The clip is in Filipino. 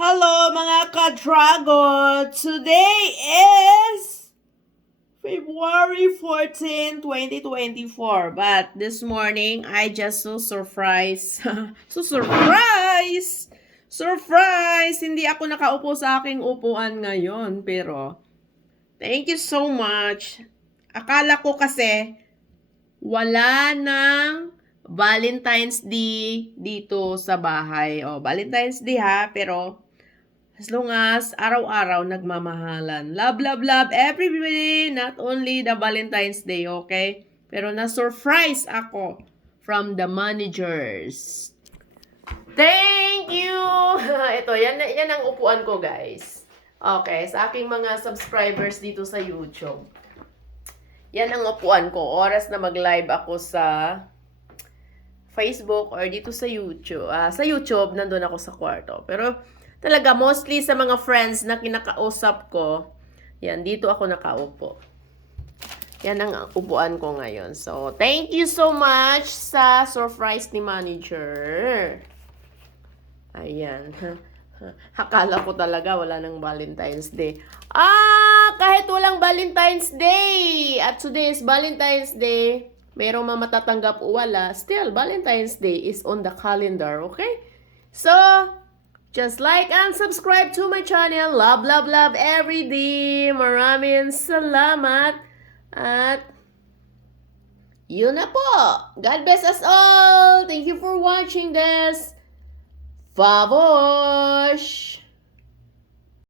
Hello mga ka-dragon! Today is February 14, 2024. But this morning, I just so surprised. Surprise! Surprise! Hindi ako nakaupo sa aking upuan ngayon. Pero, thank you so much. Akala ko kasi, wala nang Valentine's Day dito sa bahay. Valentine's Day ha, pero as long as araw-araw nagmamahalan. Love, love, love everybody. Not only the Valentine's Day, okay? Pero na-surprise ako from the managers. Thank you! Ito, yan ang upuan ko, guys. Okay, sa aking mga subscribers dito sa YouTube. Yan ang upuan ko. Oras na mag-live ako sa Facebook or dito sa YouTube. Sa YouTube, nandun ako sa kwarto. Pero, talaga, mostly sa mga friends na kinakausap ko, yan, dito ako nakaupo. Yan ang upuan ko ngayon. So, thank you so much sa surprise ni manager. Ayan. Akala ko talaga wala nang Valentine's Day. Kahit walang Valentine's Day! At today is Valentine's Day. Merong matatanggap o wala. Still, Valentine's Day is on the calendar, okay? So, just like and subscribe to my channel. Love, love, love every day. Maraming salamat. At yun na po. God bless us all. Thank you for watching this. Favos!